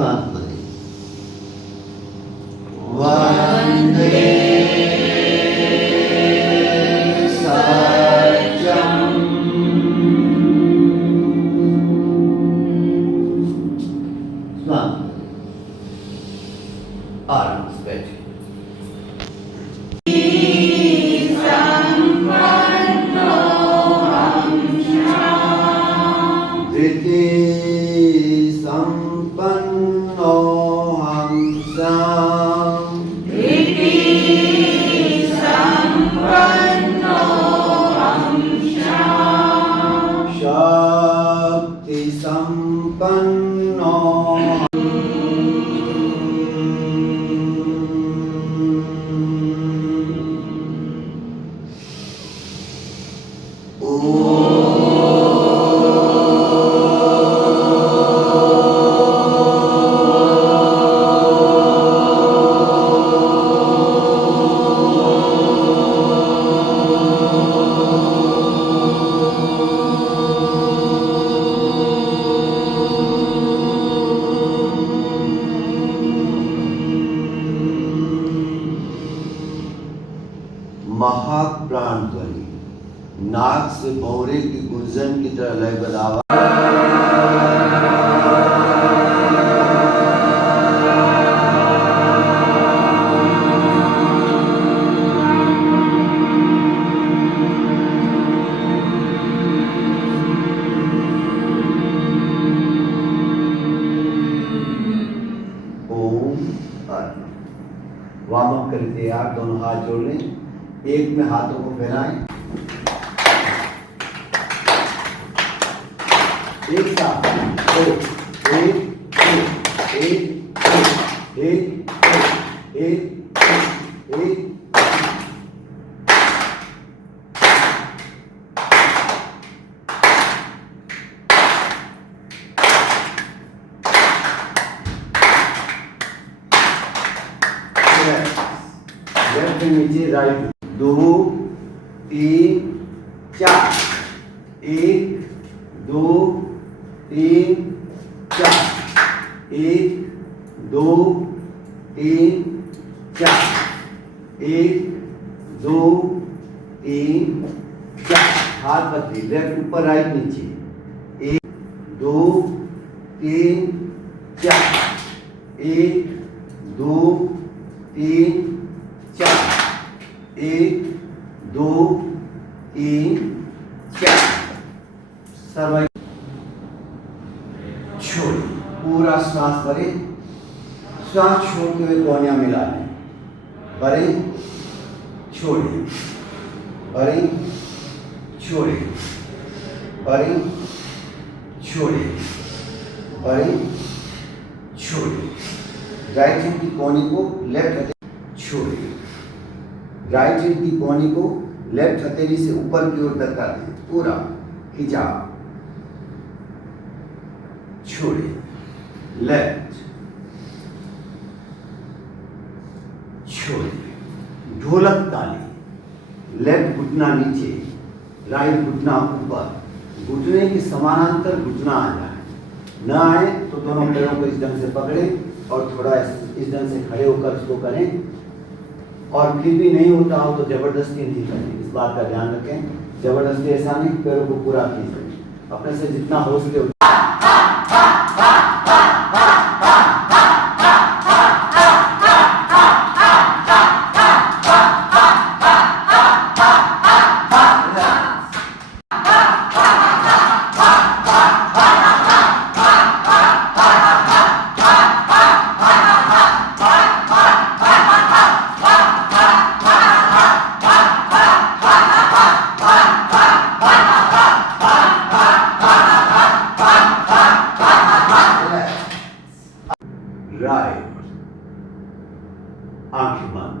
स्वात्मने वंदे सत्यम। स्वात्मने आराम से बैठिए। संपन्नो हमसा शक्ति संपन्नो महाप्राण ध्वनि नाक से भौरे की गुंजन की तरह लयबद्ध आवाज ओम। वार्म अप कर तैयार, दोनों हाथ जोड़ लें, एक में हाथों को फैलाएं, एक साथ दो, एक एक एक एक एक एक। लेफ्ट नीचे राइट, दो तीन चार, एक दो तीन चार, एक दो तीन चार, एक दो तीन चार। हाथ बदलिए, लेफ्ट ऊपर राइट नीचे, एक दो तीन चार, एक दो तीन चार, एक दो तीन चार। सर्वाइक छोड़िए, पूरा श्वास भरे, श्वास छोड़ते हुए कोहनियां मिला लें, भरे छोड़िए, भरे छोड़िए, भरे छोड़िए, भरे छोड़िए। राइट हैंड की कोहनी को लेफ्ट हथेली छोड़िए, राइट हैंड की कोहनी को लेफ्ट हथेली से ऊपर की ओर धक्का दें, पूरा खिंचाव, छोड़िए, लेफ्ट छोड़िए, ढोलक ताली, लेफ्ट घुटना नीचे, राइट घुटना ऊपर, घुटने के समानांतर घुटना आ जाए, न आए तो दोनों पैरों को इस ढंग से पकड़े और थोड़ा इस ढंग से खड़े होकर इसको करें, और फिर भी नहीं होता हो तो जबरदस्ती नहीं करें, इस बात का ध्यान रखें। जबरदस्ती ऐसा नहीं, पैरों को पूरा खींचें, अपने से जितना हो सके। आंखें बंद,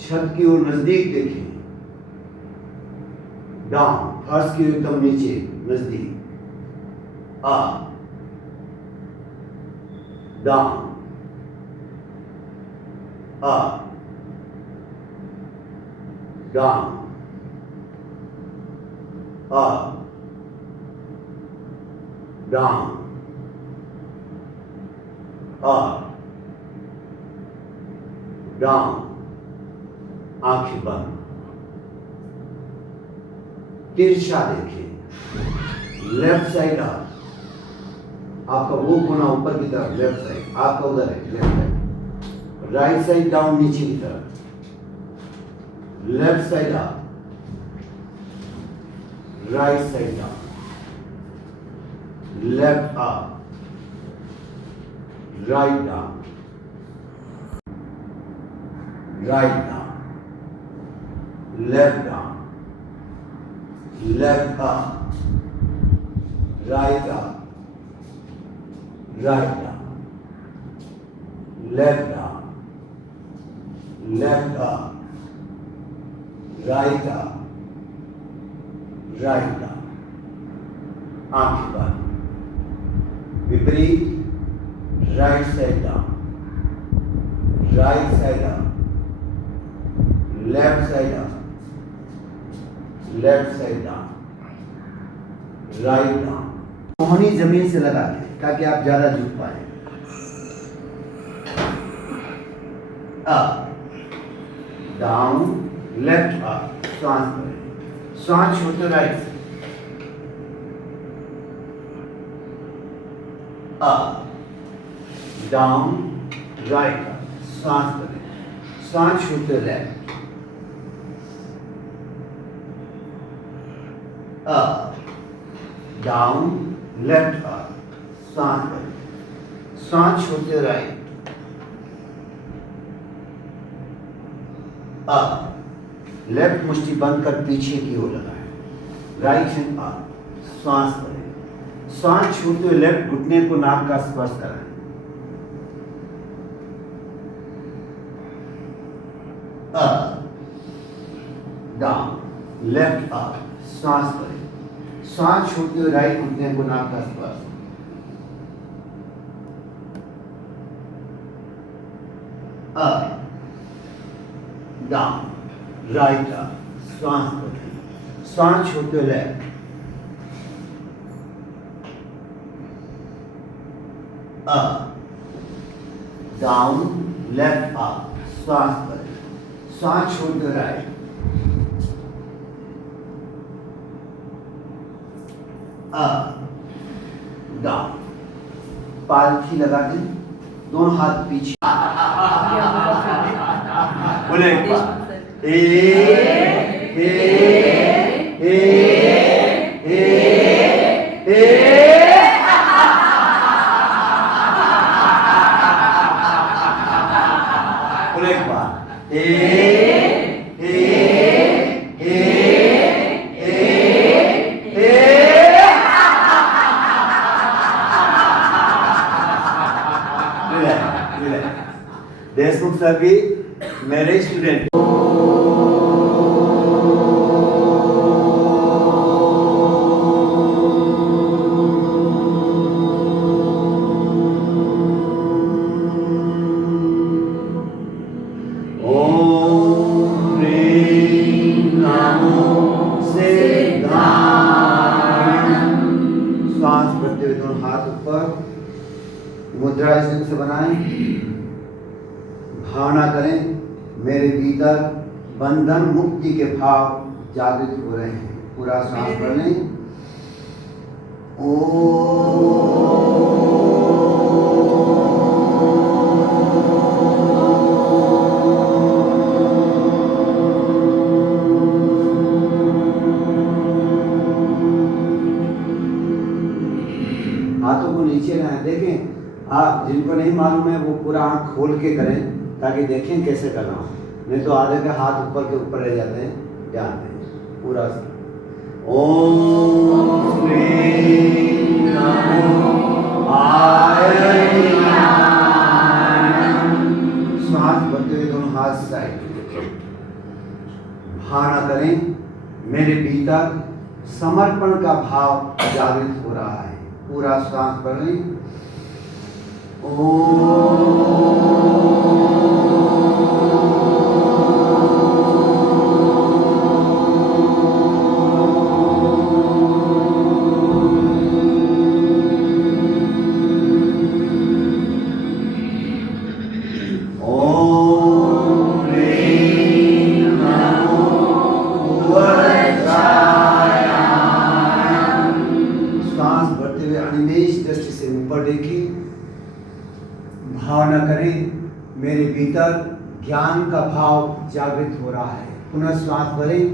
छत की ओर नजदीक देखें, डाउन, फर्श की एकदम नीचे नजदीक, down, down, down, up, down, आंखें बंद, तिरछा देखिए, लेफ्ट साइड अप, आपका वो कोना ऊपर की तरफ लेफ्ट साइड, आपका उधर है left side, right side down नीचे की तरफ, left side up, right side down, left up, write down, right down, left down, left up, right up, right down, left down, left up, right up, right down, आंखें बंद, विपरीत, right side down, right side up, left side up, left side down, right down. मोहनी जमीन से लगा दें ताकि आप ज्यादा झुक पाए। अप, डाउन, लेफ्ट अप, सांस करें, सांस छोड़ते राइट से, अप, डाउन, राइट अप, सांस करें, सांस छोड़ते left, up, down, left up, सांस करें, सांस छोड़ते राइट, अप, लेफ्ट मुट्ठी बंद कर पीछे की ओर लगाएं, राइट हैंड अप, सांस करें, सांस छोड़ते हुए लेफ्ट घुटने को नाक का स्पर्श कराएं, अप, डाउन, लेफ्ट अप, सांस करें, सांस छोड़ते हुए राइट घुटने को नाक का स्पर्श, अप, डाउन, राइट अप, सांस करें, सांस छोड़ते हुए left, up, down, left up, सांस करें, सांस छोड़ते हुए राइट, अप, डाउन, पालथी लगा दें, दोनों हाथ पीछे, बोले एक बार, ए ए ए ए ए, बोले एक बार, ए ए ए ए ए, देशमुख सर भी मेरे स्टूडेंट। सांस भरते हुए दोनों हाथ ऊपर, मुद्रा इस ढंग से बनाएं, भावना करें मेरे भीतर बंधन मुक्ति के भाव जागृत हो रहे हैं। पूरा सांस भर लें। हाथों को नीचे लाएं। देखें, आप जिनको नहीं मालूम है वो पूरा आंख खोल के करें ताकि देखें कैसे करना हो, नहीं तो आधे के हाथ ऊपर के ऊपर रह जाते हैं। ध्यान दें पूरा। ओम श्री नमो आय। सांस भरते हुए दोनों हाथ साइड, भावना करें मेरे भीतर समर्पण का भाव जागृत हो रहा है। पूरा सांस भर लें। करते हुए अनिमेष दृष्टि से ऊपर देखें। भावना करें मेरे भीतर ज्ञान का भाव जागृत हो रहा है। पुनः श्वास भरें।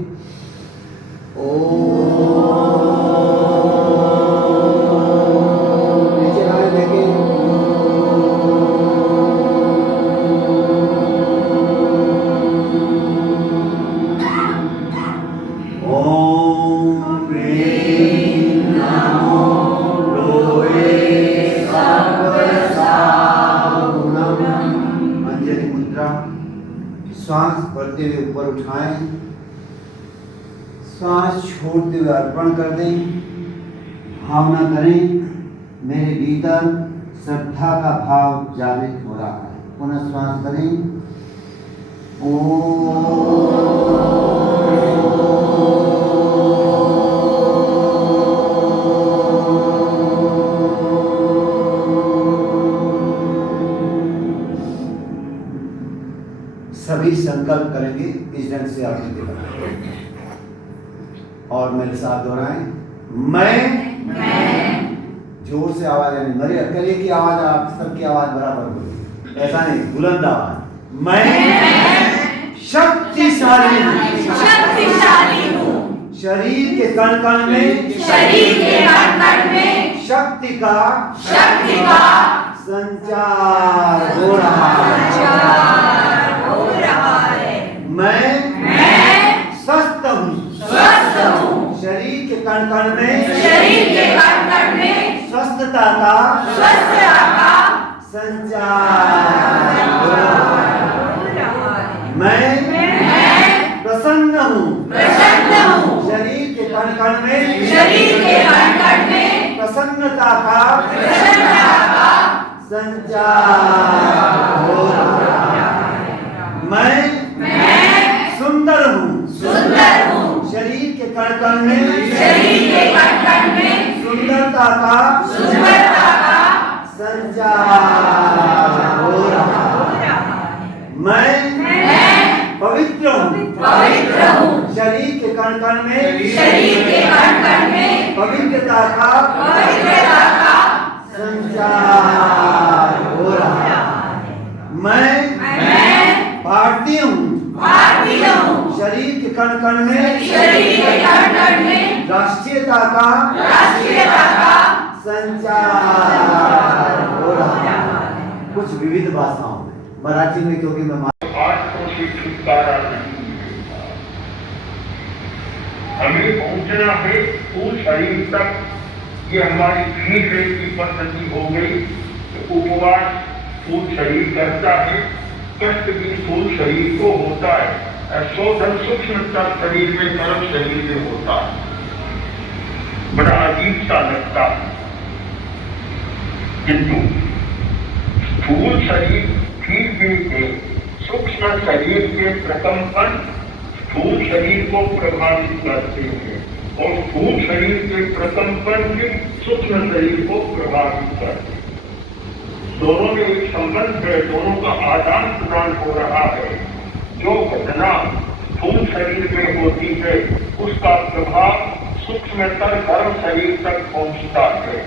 नीचे लाए देखें। ओम प्रेम नमो लोहे सर्वसाहुनम। अंजलि मुद्रा। श्वास भरते हुए ऊपर उठाएं, श्वास छोड़ते हुए अर्पण कर दें। भावना करें मेरे भीतर श्रद्धा का भाव जागृत हो रहा है। पुनः श्वास करें। सभी संकल्प करेंगे इस ढंग से आप और मेरे साथ दोहराएं। मैं जोर से आवाज आनी, मेरे अकेले की आवाज आप सबकी आवाज बराबर होगी, ऐसा नहीं, बुलंद आवाज। मैं शक्तिशाली हूँ। शरीर के कण कण में शक्ति का संचार हो रहा है। मैं स्वस्थ हूँ। शरीर के कण कण में स्वस्थता का संचार हो रहा है। मैं प्रसन्न हूँ। शरीर के कण कण में प्रसन्नता का संचार हो रहा है। मैं सुंदर हूँ। शरीर के कण कण में सुंदरता का संचार हो रहा है। मैं पवित्र हूँ। शरीर के कण कण में पवित्रता का संचार हो रहा है। मैं भारतीय हूँ। शरीर के कण कण में राष्ट्रीयता का संचार हो रहा है। कुछ विविध भाषाओं में, मराठी में क्योंकि मैं आत्मा से छुटकारा नहीं मिलता। हमें पहुंचना है उस शरीर तक। ये हमारी धीरे धीरे की पद्धति हो गई। तो उपवास फूल शरीर करता है, कष्ट भी फूल शरीर को होता है, शोधन सूक्ष्म शरीर में कर्म शरीर में होता है। बड़ा अजीब सा लगता है, किंतु स्थूल शरीर ठीक भी है। सूक्ष्म शरीर के प्रकंपन स्थूल शरीर को प्रभावित करते हैं और स्थूल शरीर के प्रकंपन भी सूक्ष्म शरीर को प्रभावित करते हैं। दोनों में एक संबंध है, दोनों का आदान प्रदान हो रहा है। जो घटना स्थूल शरीर में होती है उसका प्रभाव सूक्ष्मतर कर्म शरीर तक पहुंचता है।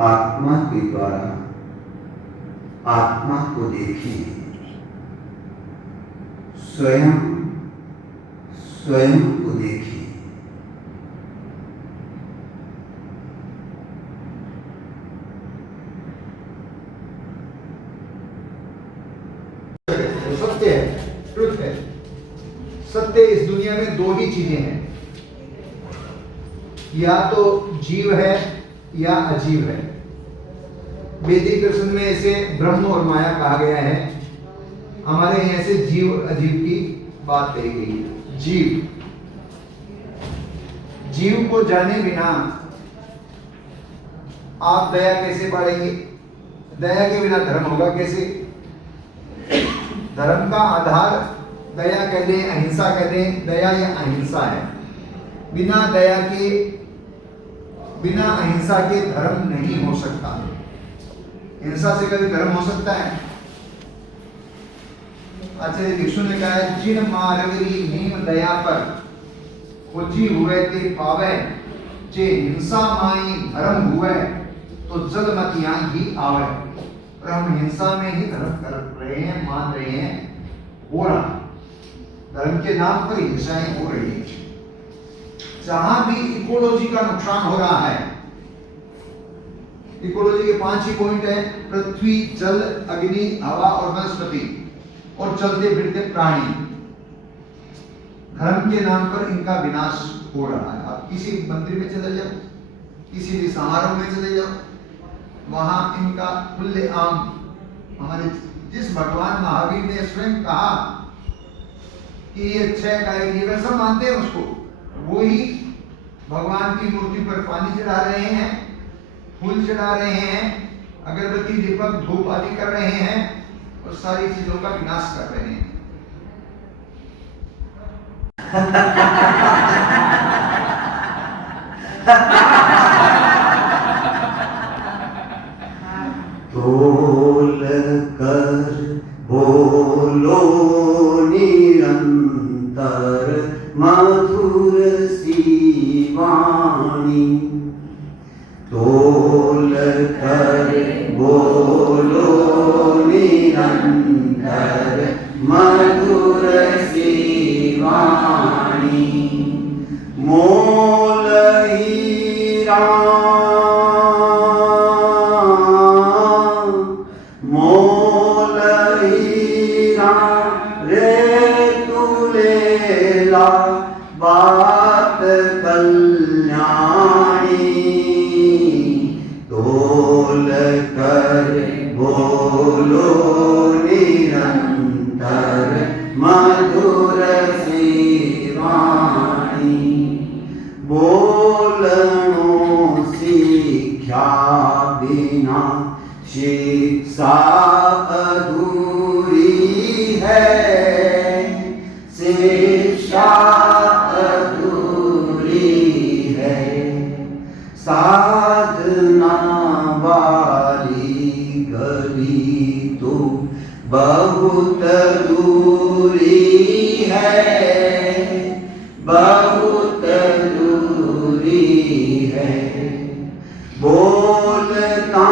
आत्मा के द्वारा आत्मा को देखिए। स्वयं स्वयं को देखिए। वो सत्य है, ट्रुथ है। सत्य इस दुनिया में दो ही चीजें हैं, या तो जीव है या अजीव है। वैदिक दर्शन में इसे ब्रह्म और माया कहा गया है, हमारे यहाँ से जीव अजीव की बात कही गई है। जीव को जाने बिना आप दया कैसे पालेंगे? दया के बिना धर्म होगा कैसे? धर्म का आधार दया कह दें, अहिंसा कह दें, दया या अहिंसा है। बिना दया के, बिना अहिंसा के धर्म नहीं हो सकता। हिंसा से कभी धर्म हो सकता है? आचार्य भिक्षु ने कहा है, जिन मारगरी नीम दया पर खोजी हुए ते पावे, जे हिंसा माई धर्म हुए तो जग मत यहाँ ही आवे। और हम हिंसा में ही धर्म कर रहे हैं, मान रहे हैं, हो रहा। धर्म के नाम पर हिंसाएं हो रही है। जहां भी इकोलॉजी का नुकसान हो रहा है, इकोलॉजी के 5 ही पॉइंट है, पृथ्वी, जल, अग्नि, हवा और वनस्पति, और चलते फिरते प्राणी। धर्म के नाम पर इनका विनाश हो रहा है। आप किसी मंदिर में चले जाओ, किसी भी समारोह में चले जाओ, वहां इनका खुलेआम, हमारे जिस भगवान महावीर ने स्वयं कहा कि ये अच्छा है, ये वैसा मानते हैं उसको, वो ही भगवान की मूर्ति पर पानी चढ़ा रहे हैं, फूल चढ़ा रहे हैं, अगरबत्ती, दीपक, धूप आदि कर रहे हैं, और सारी चीजों का विनाश कर रहे हैं। तोल कर बोलो निरंतर मधुर सी वाणी, तोल कर बोलो निरंतर मधुर सी वाणी, मोल हीरा मोल हीरा रे तुलेला बात कल्याणी, तोल कर बोलो निरंतर मधुर सी वाणी, बोलनो सीख्या बिना शिक्षा अधूरी है, शिक्षा अधूरी है, साधना वाली गली तो बहुत दूरी है, बहुत दूरी है, बोलता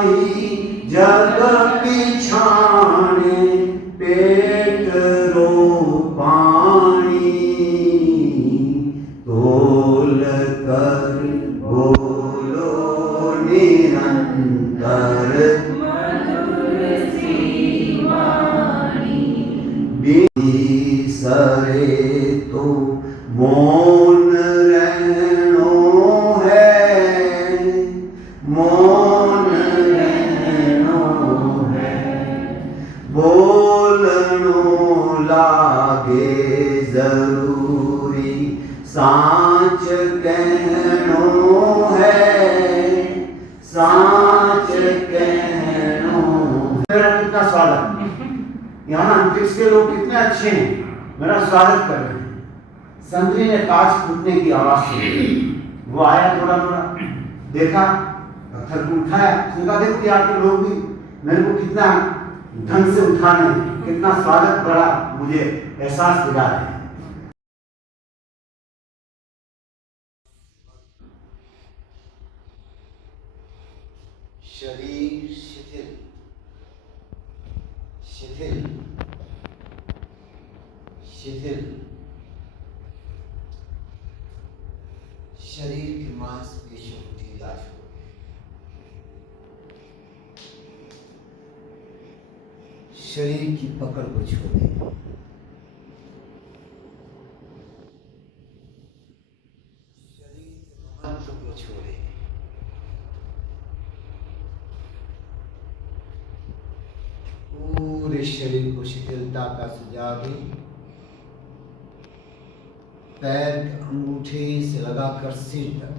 ही जग पिछाने पेट रो पानी, तोल कर बोलो निरंतर सरे तो मौन रहनो है, मौन रहनो है, बोलनो लागे जरूरी साच कहनो है, साच कहनो। मेरा कितना स्वागत, यहाँ अंतरिक्ष के लोग कितने अच्छे हैं, मेरा स्वागत कर रहे हैं। संतरी ने कांच फूटने की आवाज सुनी, वो आया, थोड़ा थोड़ा देखा, पत्थर को उठाया, सुनता देखो कि आपके लोग भी मेरे को कितना ढंग से उठाने, कितना स्वागत करा, मुझे एहसास दिला रहे हैं। शरीर शिथिल शिथिल शिथिल, शरीर की मांसपेशियों को ढीला छोड़, शरीर की पकड़ को छोड़े, शरीर के ममत्व को छोड़े, पूरे शरीर को शिथिलता का सुझाव दें। पैर के अंगूठे से लगाकर सिर तक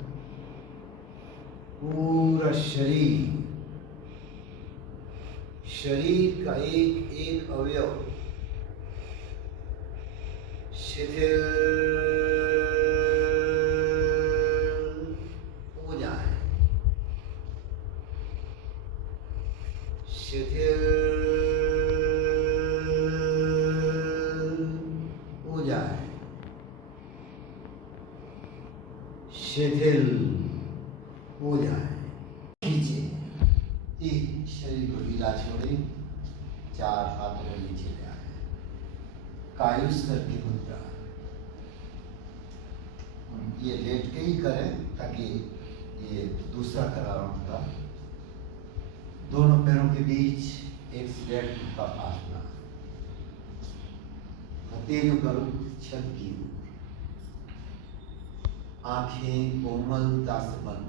पूरा शरीर का एक एक अवयव शिथिल हो जाए, शिथिल हो जाए, शिथिल हो जाए। नीचे एक शरीर को ढीला छोड़े, 4 हाथ नीचे ले आए, कायुस्तर की मुद्रा। ये लेट के ही करें ताकि ये दूसरा करारा होगा। दोनों पैरों के बीच एक स्लेट का फासला, हथेलियों का रुख छत की ओर, आंखें कोमलता से बंद।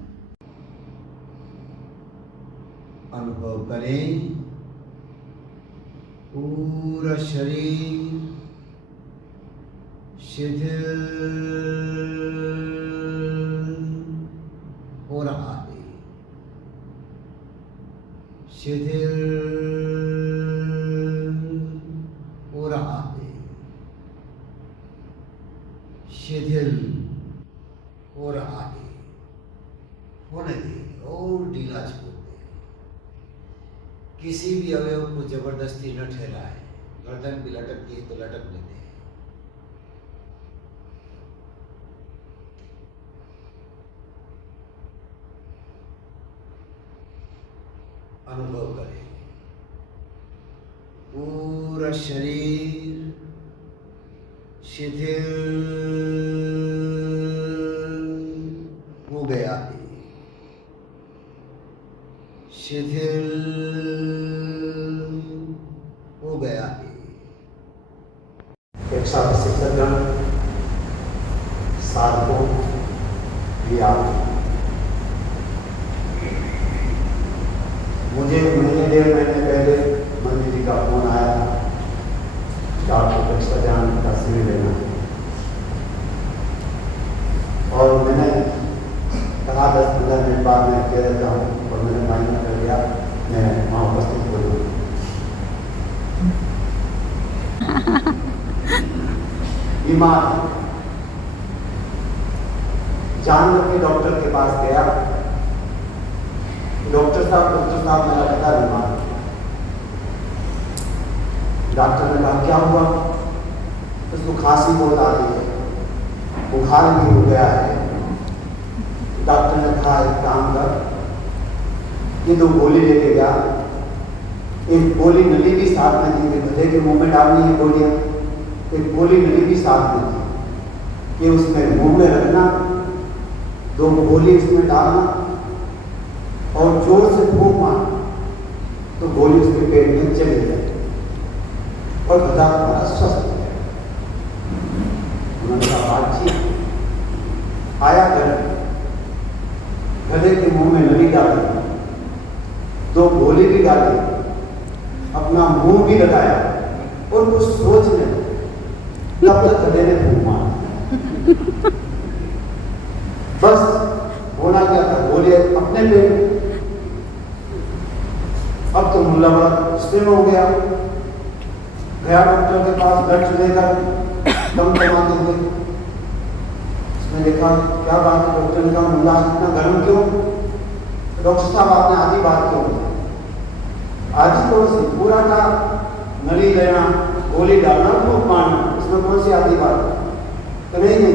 अनुभव करें पूरा शरीर शिथिल हो रहा है, शिथिल हो रहा है, शिथिल हो रहा है। होने दें और ढीला छोड़ दें। किसी भी अवयव को जबरदस्ती न ठहराए। गर्दन भी लटकती है तो लटकने दें। अनुभव करें पूरा शरीर शिथिल हो गया है, शिथिल हो गया है। एक साथ शिक्षकगण साधकों क्रिया मुझे महीने 1.5 महीने पहले मंदिर जी का फोन आया कि आपको शिक्षकगण का शिविर लेना है, और मैंने कहा 10-15 मिनट बाद मैं कह देता हूँ, और मैंने माइंड कर लिया मैं वहाँ उपस्थित हो जाऊँ। बीमार जानवर के डॉक्टर के पास गया। डॉक्टर साहब मेरा पिता बीमार। डॉक्टर ने कहा क्या हुआ? उसको खांसी बहुत आ रही है, बुखार भी हो गया है। डॉक्टर ने कहा एक काम कर, ये 2 गोली लेके गया। एक गोली नली भी साथ में थी, गधे के मुंह में डालनी है गोलियां। एक गोली नली भी साथ में थी, ये उसमें मुंह में रखना, 2 गोली उसमें डालना और जोर से फूंक मारना, तो गोली उसके पेट में चली जाए और गधा हमारा स्वस्थ हो जाए। उन्होंने कहा बातचीत। आया घर, गधे के मुंह में नली डाली, 2 गोली भी डाली, अपना मुंह भी लगाया और कुछ सोचने लगा। तब तक गधे ने फूंक मारा। बस होना क्या था, गोली अपने पेट। अब तो मुल्ला बड़ा गुस्से में हो गया, गया डॉक्टर के पास, ब्लड लेकर दम जमाते हुए। उसने देखा क्या बात है, डॉक्टर ने कहा मुल्ला इतना गर्म क्यों? डॉक्टर साहब आपने आधी बात क्यों? आधी कौन सी? पूरा का नली लेना, गोली डालना, फूंक मारना, उसमें कौन सी आधी बात? तो नहीं,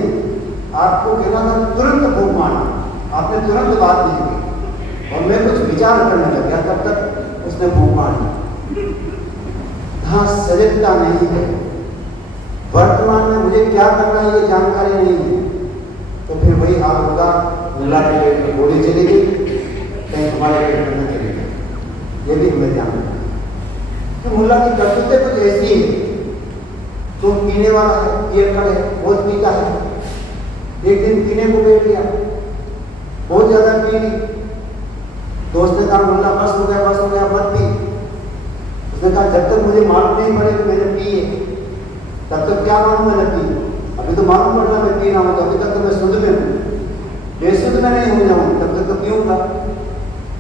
आपको कहना था तुरंत फूंक मारना, आपने तुरंत बात नहीं की और मैं कुछ विचार करने लग गया, तब तक उसने फूंक मार दी। हाँ, सजगता नहीं है, वर्तमान में मुझे क्या करना है ये जानकारी नहीं है। तो फिर वही हाल होगा, मुल्ला के पेट में गोली चलेगी, कहीं हमारे पेट में न चलेगी। ये भी हमें ध्यान रखना है। कि मुल्ला की करतूतें कुछ ऐसी है, तो पीने वाला है, पियक्कड़ है, बहुत पीता है। एक दिन पीने को बैठ गया, बहुत ज्यादा पी ली। दोस्त ने कहा मुल्ला बस हो गया मत पी। उसने कहा जब तक मुझे मालूम नहीं पड़े कि मैंने पी है तब तक क्या मालूम मैंने पी। अभी तो मालूम पड़ रहा मैं पी रहा हूँ, तो अभी तक तो मैं शुद्ध में हूँ, बेशुद्ध में नहीं हो जाऊँ तब तक तो पीऊँगा।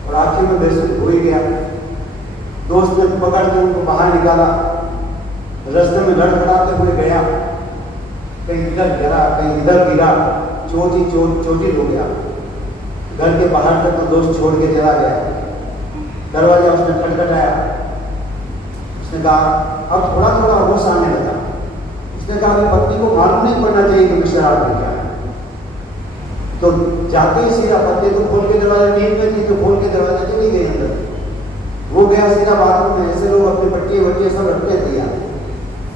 और आखिर में बेशुद्ध हो ही गया। दोस्त ने पकड़ के उनको बाहर निकाला, रास्ते में लड़खड़ाते हुए गया, कहीं इधर गिरा कहीं इधर गिरा, चोटी हो गया। घर के बाहर तक तो दोस्त छोड़ के चला गया। दरवाजा उसने खटखटाया। उसने कहा अब थोड़ा थोड़ा होश आने लगा। उसने कहा कि पत्नी को मालूम नहीं पड़ना चाहिए कि मैं शराब पी गया। तो जाते ही सीधा पत्नी तो खोल के दरवाजा, नींद में थी तो खोल के दरवाजा चली गई अंदर। वो गया सीधा बाथरूम में। ऐसे लोग अपनी पट्टी सब रखते थे यार,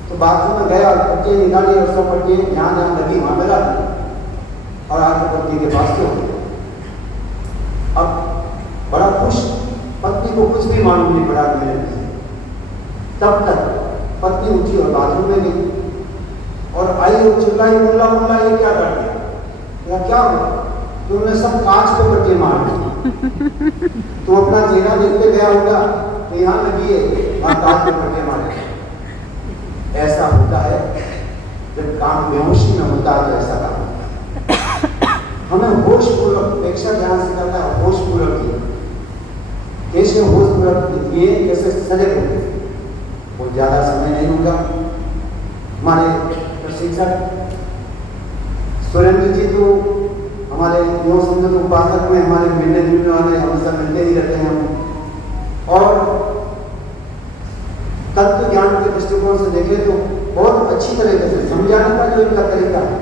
तो बाथरूम में गया, पट्टी निकाली और सब पट्टी जहाँ जहाँ लगी वहां मिला और आके पत्नी के पास से हो गया। अब बड़ा खुश, पत्नी को कुछ भी मालूम नहीं पड़ा कि मैंने पी। तब तक पत्नी उठी और बाथरूम में गई और आई और चिल्लाई मुल्ला ये क्या कर दिया? क्या हुआ? तुमने सब कांच पे पट्टी मार दी। तो अपना चेहरा देखते गया होगा तो यहाँ लगी है, वहां कांच पे पट्टी मारे। ऐसा होता है जब काम बेहोशी में होता है तो ऐसा काम होता है। हमें होश पूर्वक, पेक्षा ध्यान से करना है, होश पूर्वक किए। कैसे होश पूर्वक किए, कैसे सजग होते, वो ज्यादा समय नहीं होगा। हमारे प्रशिक्षक सुरेंद्र जी तो हमारे योग संगत उपासक में हमारे मिलने जुलने वाले, हम सब मिलते ही रहते हैं। और तत्व ज्ञान के दृष्टिकोण से देखें तो बहुत अच्छी तरीके से समझाने का जो इनका तरीका है,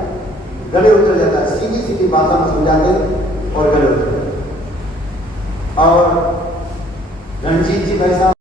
गले उतर जाता है। सीधी सीधी बातों में समझाते और गले उतर जाते। और रणजीत जी भाई साहब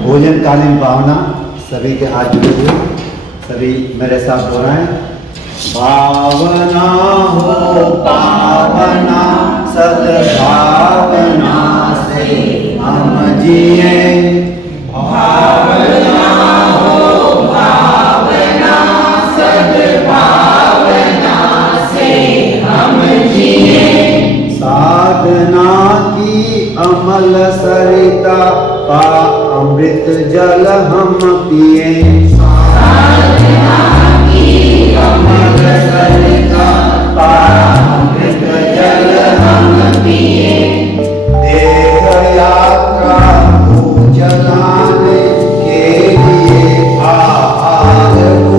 भोजनकालीन भावना सभी के हाथ जुड़े हुए, सभी मेरे साथ दोहराएं। भावना हो पावना सद्भावना से हम जिए। भावना हो पावना सद्भावना से हम जिए। साधना की अमल सरिता पा अमृत जल हम पिए। साधना की अमल सरिता पा अमृत जल हम पिए। देह यात्रा को जलाने के लिए आहार हो।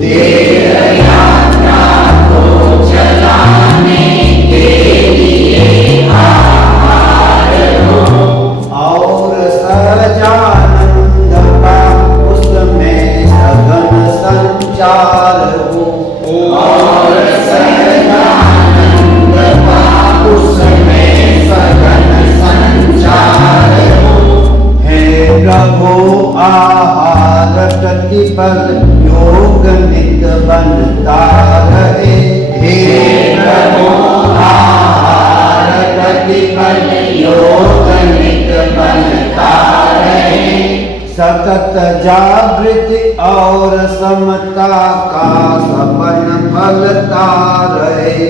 देह यात्रा को जलाने के लिए आहार हो। और सजानंद का उसमें सघन संचार हो। और सजानंद का उसमें सतत जागृति और समता का सपन फलता रहे।